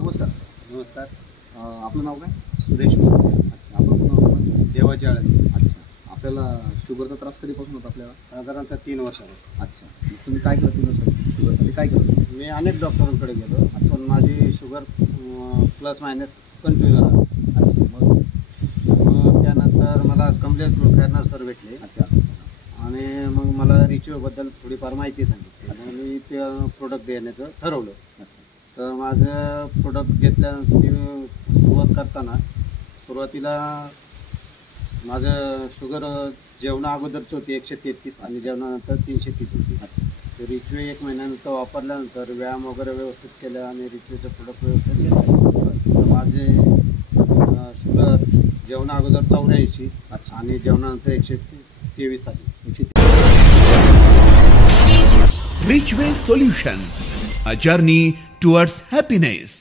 नमस्कार. नमस्कार. आपलं नाव काय? सुरेश मोरे. अच्छा. आपण देवाची आळंदी. अच्छा. आपल्याला शुगरचा त्रास कधीपासून होता आपल्याला? साधारणतः 3 वर्षापासून. अच्छा. मग तुम्ही काय केलं 3 वर्षात शुगरसाठी काय केलं? मी अनेक डॉक्टरांकडे गेलो, पण माझी शुगर प्लस मायनस कंटिन्यू राहिली. अच्छा. मग त्यानंतर मला कमलेश खैरनार सर भेटले अच्छा. आणि मग मला रिच्युअलबद्दल थोडीफार माहिती सांगितली. मग मी ते प्रोडक्ट देण्याचं ठरवलं. अच्छा. तर माझं प्रोडक्ट घेतल्यानंतर मी सुरुवात करताना सुरुवातीला माझं शुगर जेवणा अगोदरच होती 133 आणि जेवणानंतर 330 होती. तर रिच्वे 1 महिन्यानंतर वापरल्यानंतर व्यायाम वगैरे व्यवस्थित केलं आणि रिच्वेचं प्रोडक्ट व्यवस्थित घेतलं तर माझे शुगर जेवणा अगोदर 84 आणि जेवणानंतर 123 आली. Richway Solutions, a journey towards happiness.